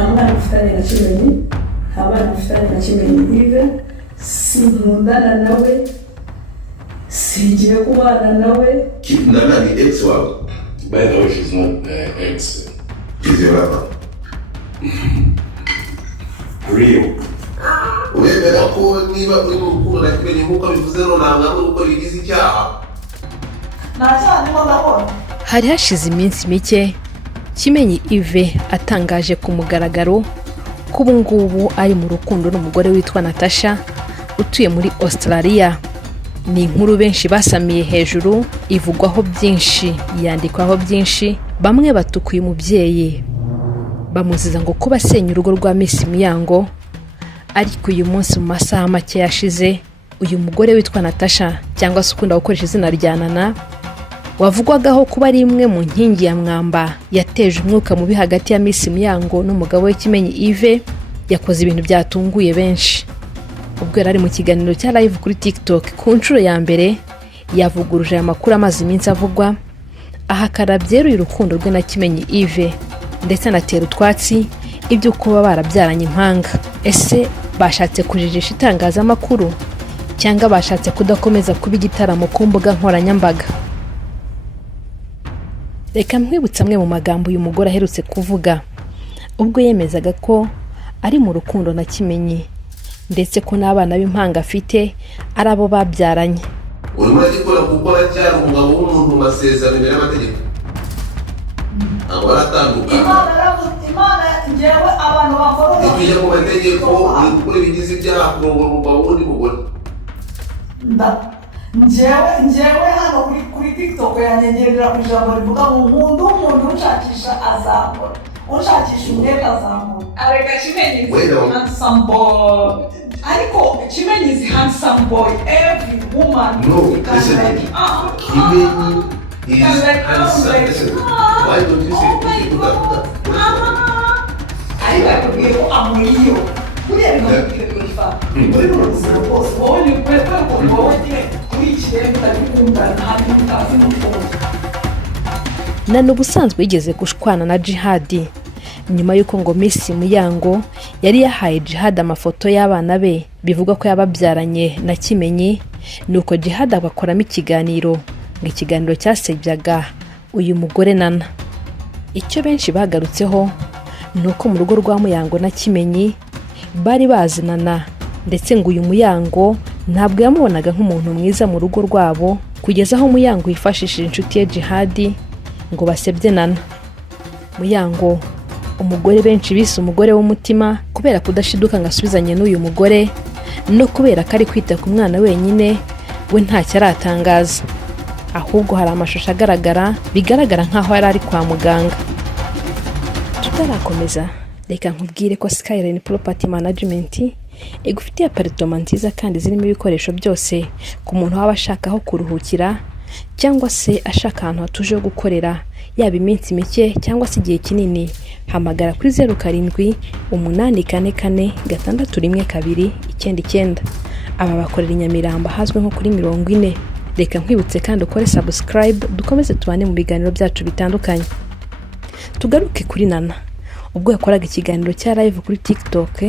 nta mwana ufitanye na Kimenyi, nta bana ufitanye na Kimenyi Yves, sinkundana nawe, singiye kubana nawe. Nana ni ex wawe? By the way, she's not ex. She's your lover. Real. Wemera ko niba uri mu rukundo na Kimenyi nk'uko bivuze nonanga uko bigize icyaha? Hari hashize iminsi mike Kimenyi Yves atangaje ku mugaragaro ko ubu ngubu ari mu rukundo n'umugore witwa Natasha utuye muri Australia. Ni inkuru benshi basamiye hejuru, ivugwaho byinshi, yandikwaho byinshi. Bamwe batukuye umubyeyi bamuziza ngo kuba asenya urugo rwa Miss Muyango, ariko uyu munsi mu masaha make yashize uyu mugore witwa Natasha cyangwa se ukunda gukoresha izina rya Nana wavugwagaho kuba ari imwe mu nkingi ya mwamba yateje umwuka mubi hagati ya Miss Muyango n'umugabo we Kimenyi Yves, yakoze ibintu byatunguye benshi. Ubwo yari ari mu kiganiro cya live kuri TikTok ku nshuro ya mbere, yavuguruje amakuru amaze iminsi avugwa, ahakara byeruye urukundo rwe na Kimenyi Yves ndetse anatera utwatsi ibyo kuba barabyaranye impanga. Ese bashatse kujijisha itangazamakuru cyangwa bashatse kudakomeza kuba igitaramo ku mbuga nkoranyambaga? Reka mwibutsa amwe mu magambo uyu mugore aherutse kuvuga ubwo yemezaga ko ari mu rukundo na Kimenyi ndetse ko n'abana b'impanga afite ari abo babyaranye. Urimo gukora gukora cyane umugabo w'umuntu masezerano imbere y'amategeko. Abaratandukana. Imana ngewe abantu bakora ibyo mu mategeko gukora ibigize ibyaha kurongora umugabo wundi mugore. Ngewe hano kuri TikTok yanyegerera ku ijambo rivuga ngo umuntu ushakisha azamura, ushakisha umwete azamura. Areka Kimenyi handsome boy. Ariko Kimenyi is handsome boy. Every woman can like Kimenyi is handsome. Listen, why don't you say people that? I like to go amuriyo. Uriya ni kurifa. Uri mu bose wowe pepe ko wowe kwikirenda bikunda ntabwo utazi n'uko. Nana ubusanzwe yigeze gushwana na Jihad nyuma y'uko ngo Miss Muyango yari yahaye Jihad amafoto y'abana be bivuga ko yababyaranye na Kimenyi, nuko Jihad abakoramo ikiganiro, ikiganiro cyasebyaga uyu mugore Nana. Icyo benshi bagarutseho nuko mu rugo rwa Muyango na Kimenyi bari bazinana, ndetse ngo uyu Muyango ntabwo yamubonaga nk'umuntu mwiza mu rugo rwabo, kugeza aho Muyango yifashishije inshuti ye Jihad ngo basebye Nana. Muyango umugore benshi bise umugore w'umutima kubera kudashiduka ngasubizanye n'uyu mugore, no kubera ko ari kwita ku mwana wenyine we ntacyo aratangaza, ahubwo hari amashusho agaragara bigaragara nkaho yari ari kwa muganga. Tutarakomeza reka nkubwire ko Skyline Property Management igufitiye apartment nziza kandi zirimo ibikoresho byose ku muntu waba ashaka aho kuruhukira cyangwa se ashaka ahantu hatuje ho gukorera, yaba iminsi mike cyangwa se igihe kinini. Hamagara kuri 0784461299. Aba bakorera Nyamirambo hazwe nko kuri 40. Reka nkwibutse kandi ukore subscribe dukomeze tubane mu biganiro byacu bitandukanye. Tugaruke kuri Nana. Ubwo yakoraga ikiganiro cya live kuri TikTok,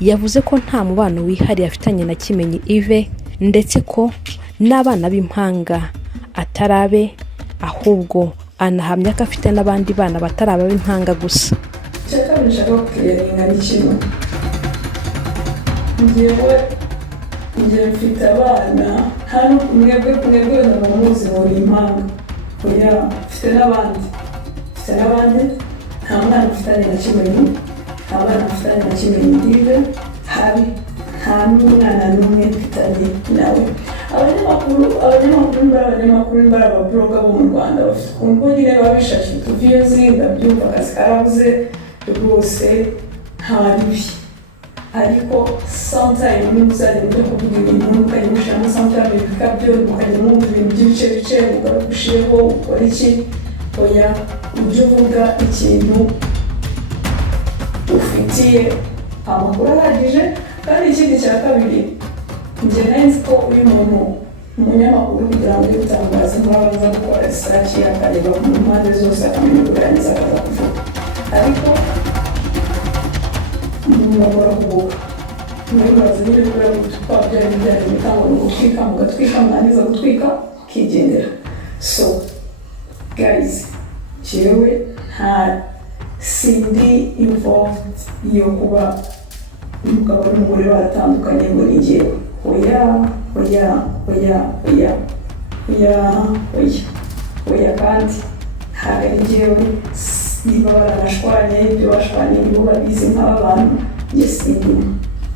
yavuze ko nta mubano wihariye afitanye na Kimenyi Yves ndetse ko n'abana b'impanga atarabe, ahubwo anahamya ko afite n'abandi bana bataraba b'impanga gusa. Cyaka bishaka kukirenga n'ikino. Ngewe mfite abana hano mwebwe na muzi muri impanga. Oya, mfite n'abandi. Nta mwana ufitanye na Kimenyi, nta bana ufitanye na Kimenyi Yves, nta n'umwana n'umwe mfitanye nawe. Abanyamakuru imbaraga blogger bo mu Rwanda bafite ukuntu nyine babishakira utuviyozi, ndabyumva akazi karabuze rwose nta ribi, ariko sometime n'umuzajya mujya kuvuga ibintu mukajya mushiramo sometime bikabyo, mukajya mwumva ibintu by'ibice mugushireho ukora iki. Oya, ujye uvuga ikintu ufitiye amakuru ahagije. Kandi ikindi cya kabiri, njye nzi ko uyu muntu umunyamakuru kugira ngo yitangaze nk'abaza gukora research akareba mu mpande zose akamenya uburangiza akaza kuvuga, ariko murahubuka murabibaza nyine kubera twabyara ibijyanye imitango no gutwika mugatwika mwangiza gutwika ukigendera. So guys, jewe nta sindi involved yo kuba umugabo n'umugore baratandukanye ngo ni jyewe. Oya kandi ntabwo ari jyewe. Niba baranashwanye ibyo bashwanye nibo babizi nk'aba bantu njye sindimo.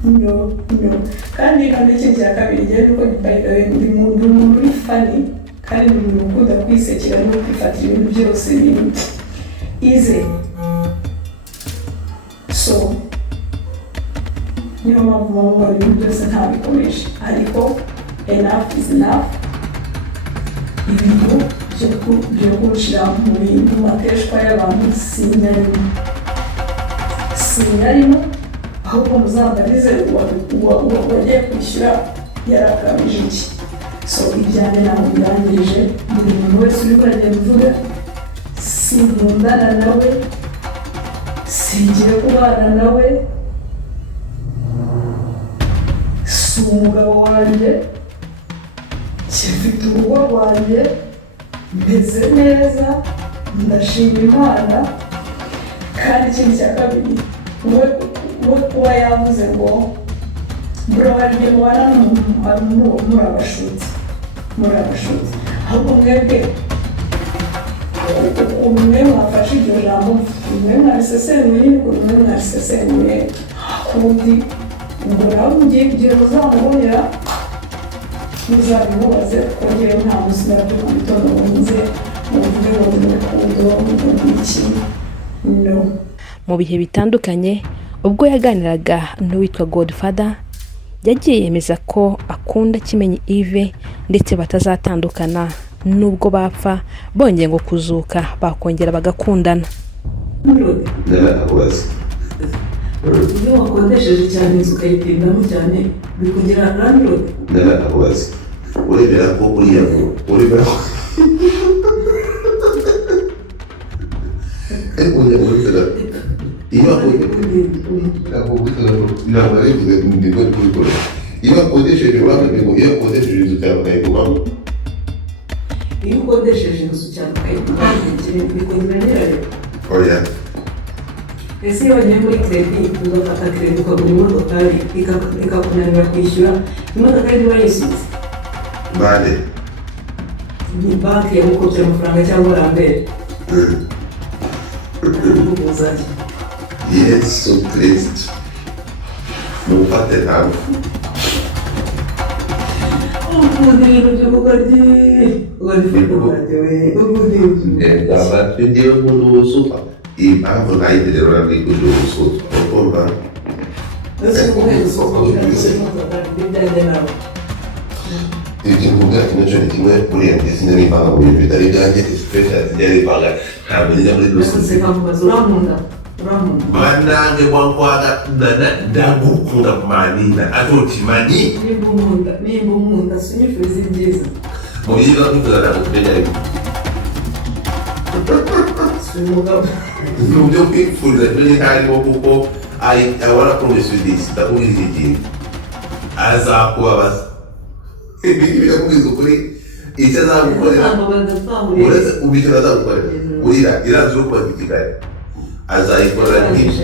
No. Kandi kandi ikintu cya kabiri njyewe nuko by the way ndi umuntu uri funny kandi ndi umuntu ukunda kwisekera no kwifatira ibintu byose ibintu easy. So niyo mpamvu mama ibintu byose ntabikomeje, ariko enough is enough. Ibintu byo gushira mu bintu mateshwa y'abantu sinyarimo ahubwo muzambarize wagiye kwishyura yarakabije iki. So ibyanjye ntabwo birangirije, buri muntu wese uri kuragenda uvuga sinkundana nawe, singiye kubana nawe, si umugabo wanjye, mfite urugo rwanjye, meze neza, ndashima Imana. Kandi ikindi cya kabiri we kuba yavuze ngo bro hariye mubana muri abashutsi ahubwo mwebwe umwe mwafashe iryo jambo umwe mwarisesenguye umwe mwarisesenguye kundi ngo nawe mugiye kugira muzamubonera muzabimubaze kuko ngewe nta buzima byo mu gitondo bunze muvuge ngo ni urukundo ngo ni iki. No. Mu bihe bitandukanye ubwo yaganiraga n'uwitwa Godfather yagiye yemeza ko akunda Kimenyi Yves ndetse batazatandukana nubwo bapfa bongeye ngo kuzuka bakongera bagakundana. Iyo wakodesheje cyane inzu ukayitindamo cyane bikugira landlord. Urebera ko uriya urebera ko iyo akodesheje inzu cyane ukayiguramo bikugira nyirayo. Oya. Ese iyo wagiye muri credit ugafata credit ukagura imodokari ikakunanira kwishyura imodokari niba yishyuza bande ni banki yagukubye amafaranga cyangwa rambere. Yes, so pleased. Mufate ntabwo ubundi ibintu by'ubugaryi ugafite ubugaryi we ubundi ntabwo ngewe umuntu wusuka impamvu nayiterera urabwikuye ubusuka ukumva ikintu bwacu nacyo ni kimwe kuriya ndetse n'ibanga mu bintu bitari ibyanjye especially byari ibanga ntabwo njya muri dosiye manange wankwaga ndagukunda kumanina atoti mani nimba umunda sinyifuza ibyiza mu byiza tuvuga ntabwo tumenya ariko nubyo kwifuriza ibyo ntarimo kuko I wanna promise you this ndakubwira ikintu azakubabaza birakubwiza ukuri icyo azagukorera uretse ubiciro azagukorera urira iranze yo kuba i Kigali azayikorera nyinshi